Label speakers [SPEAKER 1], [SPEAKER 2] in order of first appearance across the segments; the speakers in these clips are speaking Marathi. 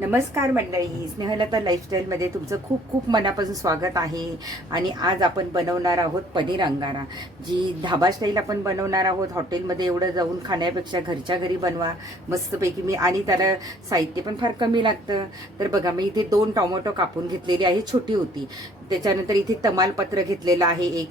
[SPEAKER 1] नमस्कार मंडळी स्नेहलता लाईफस्टाईलमध्ये तुमचं खूप खूप मनापासून स्वागत आहे. आणि आज आपण बनवणार आहोत पनीर अंगारा जी धाबा स्टाईल आपण बनवणार आहोत. हॉटेलमध्ये एवढं जाऊन खाण्यापेक्षा घरच्या घरी बनवा मस्तपैकी मी आणि त्याला साहित्य पण फार कमी लागतं. तर बघा मी इथे दोन टोमॅटो कापून घेतलेली आहे छोटी होती. त्याच्यानंतर इथे तमालपत्र घेतलेलं आहे एक.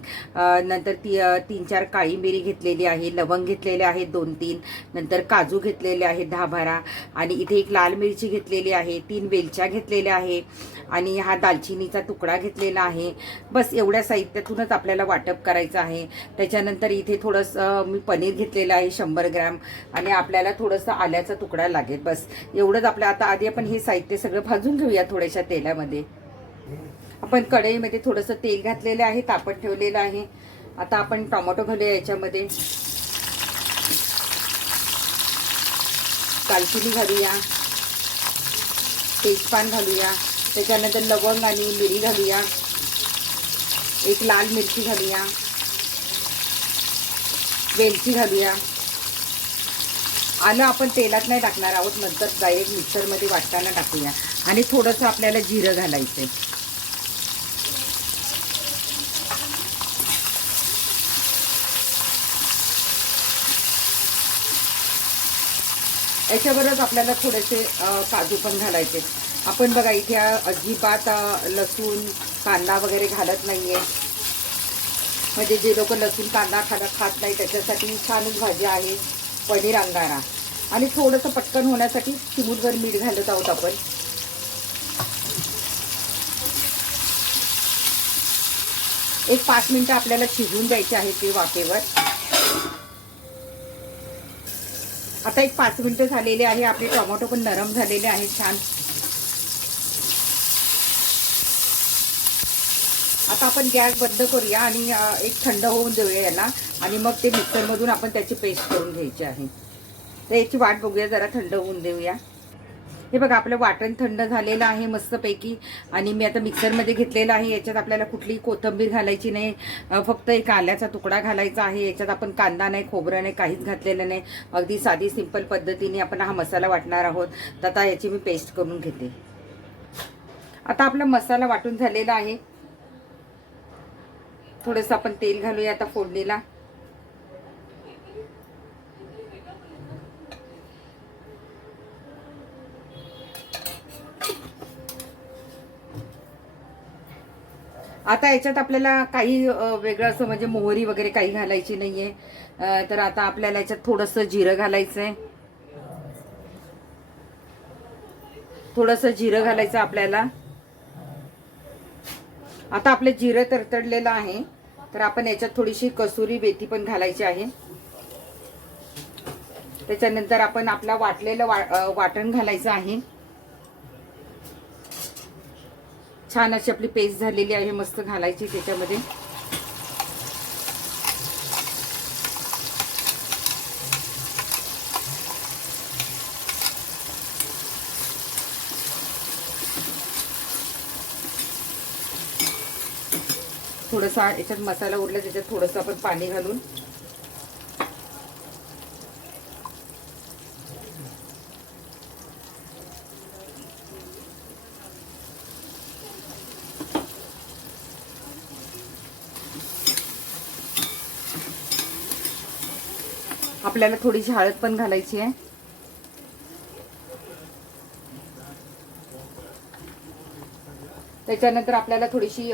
[SPEAKER 1] नंतर ती तीन चार काळी मिरी घेतलेली आहे लवंग घेतलेले आहेत दोन तीन. नंतर काजू घेतलेले आहेत दहा बारा. आणि इथे एक लाल मिरची घेतलेली आहे तीन वेलच्या घेतलेल्या आहे. आणि हा दालचिनीचा तुकडा घेतलेला आहे. बस एवढ्या साहित्यातूनच आपल्याला वाटप करायचं आहे. त्याच्यानंतर इथे थोडंसं मी पनीर घेतलेलं आहे शंभर ग्रॅम. आणि आपल्याला थोडंसं आल्याचा तुकडा लागेल बस. एवढंच आपल्या आता आधी आपण हे साहित्य सगळं भाजून घेऊया थोड्याशा तेलामध्ये. आपण कढईमध्ये थोडंसं तेल घातलेलं आहे तापत ठेवलेलं आहे. आता आपण टोमॅटो घालूया याच्यामध्ये. दालचिनी घालूया. तेजपान घालूया. त्याच्यानंतर लवंग आणि मिरी घालूया. एक लाल मिरची घालूया. वेलची घालूया. आलं आपण तेलात नाही टाकणार आहोत नंतर डायरेक्ट मिक्सरमध्ये वाटताना टाकूया. आणि थोडंसं आपल्याला जिरं घालायचं आहे याच्यावरच आपल्याला थोडेसे काजू पण घालायचे. आपण बघा इथे अजिबात लसूण कांदा वगैरे घालत नाहीये. म्हणजे जे लोक लसूण कांदा खात खात नाही त्याच्यासाठी छानच भाजी आहे पनीर अंगारा. आणि थोडंसं पटकन होण्यासाठी चिमूटभर मीठ घालत आहोत आपण. एक पाच मिनिटं आपल्याला शिजवून द्यायचे आहे ते वाफेवर. आता एक पाच मिनटं झालेले आहे. आपले टोमॅटो पण नरम झालेले आहेत छान. आता आपण गॅस बंद करूया आणि एक थंड होऊन देऊया याला. आणि मग ते मिक्सरमधून आपण त्याची पेस्ट करून घ्यायची आहे. तर याची वाट बघूया जरा थंड होऊन देऊया. हे बघा आपलं वाटण थंड झालेलं आहे मस्तपैकी. आणि मी आता मिक्सरमध्ये घेतलेलं आहे. याच्यात आपल्याला कुठलीही कोथिंबीर घालायची नाही. फक्त एक आल्याचा तुकडा घालायचा आहे. याच्यात आपण कांदा नाही खोबरं नाही काहीच घातलेलं नाही. अगदी साधी सिंपल पद्धतीने आपण हा मसाला वाटणार आहोत. तर आता याची मी पेस्ट करून घेते. आता आपला मसाला वाटून झालेला आहे. थोडंसं आपण तेल घालूया आता फोडणीला. आता याच्यात आपल्याला काही वेगळं असं म्हणजे मोहरी वगैरे काही घालायची नाहीये. तर आता आपल्याला याच्यात थोडंसं जिरं घालायचंय. थोडंसं जिरं घालायचं आपल्याला. आता आपलं जिरं तरतडलेलं आहे. तर आपण याच्यात थोडीशी कसुरी बेती पण घालायची आहे. त्याच्यानंतर आपण आपला वाटलेलं वा वाटण घालायचं आहे. छान अशी आपली पेस्ट झालेली आहे मस्त घालायची त्याच्यामध्ये. थोडंसं याच्यात मसाला उरला त्याच्यात थोडंसं आपण पाणी घालून आपल्याला थोडीशी हळद पण घालायची आहे. त्याच्यानंतर आपल्याला थोडीशी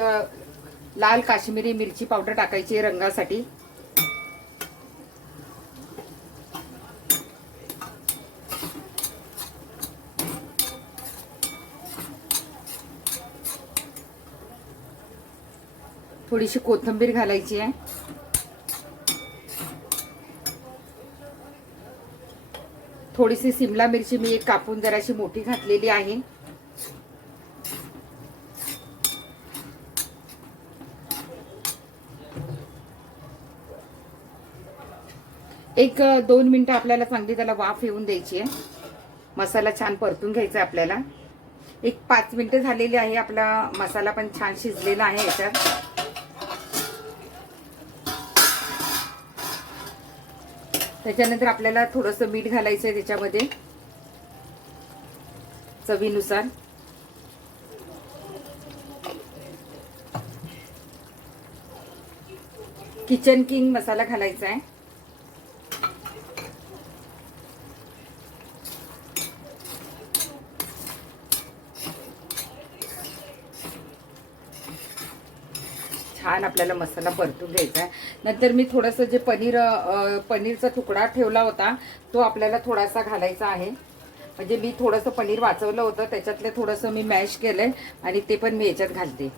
[SPEAKER 1] लाल काश्मीरी मिरची पावडर टाकायची आहे रंगासाठी. थोडीशी कोथिंबीर घालायची आहे. थोडीशी सिमला मिरची मी एक कापून जराशी मोठी घातलेली आहे. एक दोन मिनिटं आपल्याला चांगली त्याला वाफ येऊन द्यायची आहे. मसाला छान परतून घ्यायचा आहे आपल्याला. एक पाच मिनिटं झालेली आहे आपला मसाला पण छान शिजलेला आहे याच्यात. त्याच्यानंतर आपल्याला थोडंसं मीठ घालायचं आहे त्याच्यामध्ये. चवीनुसार. किचन किंग मसाला घालायचा आहे छान आपल्याला मसाला परतून घ्यायचा आहे. नंतर मी थोडंसं जे पनीर पनीरचा तुकडा ठेवला होता तो आपल्याला थोडासा घालायचा आहे. म्हणजे मी थोडंसं पनीर वाचवलं होतं त्याच्यातलं थोडंसं मी मॅश केलंय आणि ते पण मी याच्यात घालते.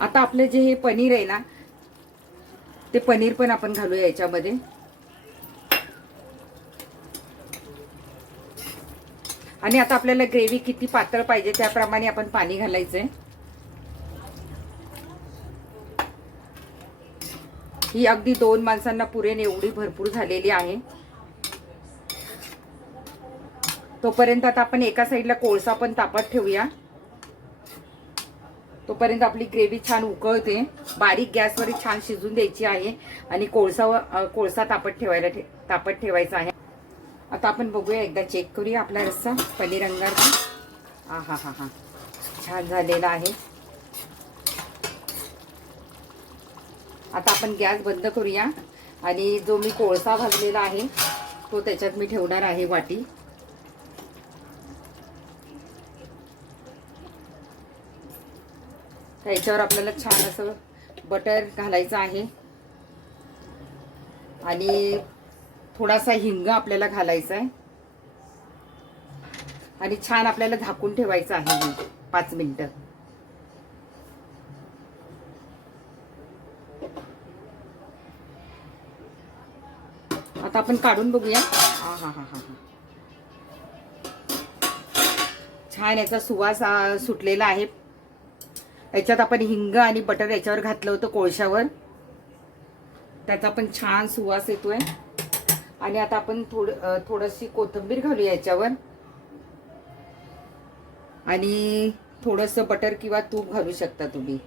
[SPEAKER 1] आता आपले जे हे पनीर आहे ना ते पनीर पण आपण घालूया याच्यामध्ये. आणि आता आपल्याला ग्रेव्ही किती पातळ पाहिजे त्याप्रमाणे आपण पाणी घालायचंय. ही अगदी दोन माणसांना पुरेन एवढी भरपूर झालेली आहे. तोपर्यंत आता आपण एका साईडला कोळसा पण तापत ठेवूया. तोपर्यंत आपली ग्रेव्ही छान उकळते. बारीक गॅसवर छान शिजून द्यायची आहे आणि कोळसा कोळसा तापत ठेवायला ठे- तापत ठेवायचा आहे. आता आपण बघूया एकदा चेक करूया आपला रस्सा पनीर हा हा हा हा. छान झालेला आहे. आता आपण गॅस बंद करूया आणि जो मी कोळसा भाजलेला आहे तो त्याच्यात मी ठेवणार आहे वाटी. त्याच्यावर आपल्याला छान असं बटर घालायचं आहे. आणि थोडासा हिंग आपल्याला घालायचा आहे. आणि छान आपल्याला झाकून ठेवायचं आहे पाच मिनटं. आता आपण काढून बघूया. हा हा हा हा छान याचा सुवास सुटलेला आहे. याच्यात आपण हिंग आणि बटर याच्यावर घातलं होतं कोळशावर. त्याचा पण छान सुवास येतोय. आणि आता आपण थोड थोडीशी कोथिंबीर घालूया याच्यावर. आणि थोडंसं बटर किंवा तूप घालू शकता तुम्ही.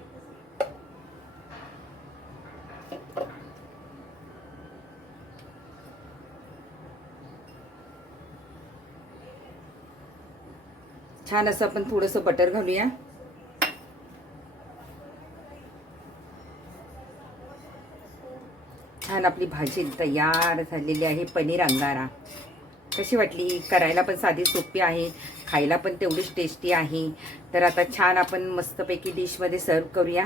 [SPEAKER 1] छान असं आपण थोडंसं बटर घालूया. छान आपली भाजी तयार झालेली आहे पनीर अंगारा. कशी वाटली? करायला पण साधी सोपी आहे खायला पण तेवढीच टेस्टी आहे. तर आता छान आपण मस्तपैकी डिशमध्ये सर्व करूया.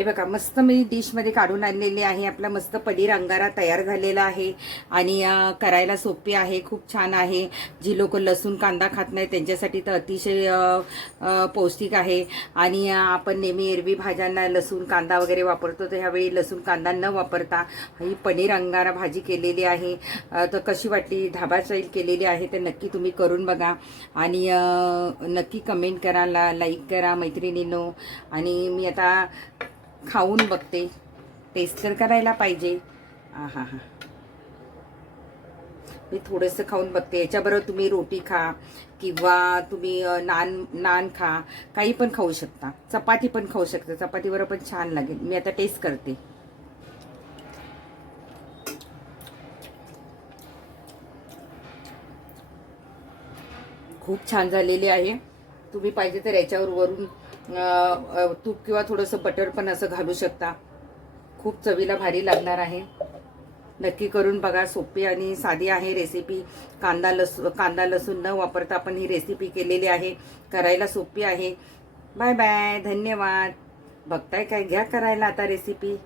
[SPEAKER 1] हे बघा मस्त मी डिशमध्ये काढून आणलेली आहे. आपला मस्त पनीर अंगारा तयार झालेला आहे. आणि करायला सोपी आहे खूप छान आहे. जी लोक लसूण कांदा खात नाही त्यांच्यासाठी तर अतिशय पौष्टिक आहे. आणि आपण नेहमी एरवी भाज्यांना लसूण कांदा वगैरे वापरतो तर ह्यावेळी लसूण कांदा न वापरता ही पनीर अंगारा भाजी केलेली आहे. तर कशी वाटली? ढाबा स्टाईल केलेली आहे तर नक्की तुम्ही करून बघा. आणि नक्की कमेंट करा ला लाईक करा मैत्रिणींनो. आणि मी आता खाऊन बघते. टेस्ट तर करायला पाहिजे. हा हा. मी थोडंसं खाऊन बघते. याच्याबरोबर तुम्ही रोटी खा किंवा तुम्ही नान नान खा. काही पण खाऊ शकता. चपाती पण खाऊ शकता. चपातीवर पण छान लागेल. मी आता टेस्ट करते. खूप छान झालेली आहे. तुम्ही पाहिजे तर याच्यावर वरून तूप किंवा थोडंसं बटर पण असं घालू शकता. खूप चवीला भारी लागणार आहे. नक्की करून बघा सोपी आणि साधी आहे रेसिपी कांदा लसू कांदा लसूण न वापरता आपण ही रेसिपी केलेली आहे. करायला सोपी आहे. बाय बाय धन्यवाद. बघताय काय? घ्या करायला आता रेसिपी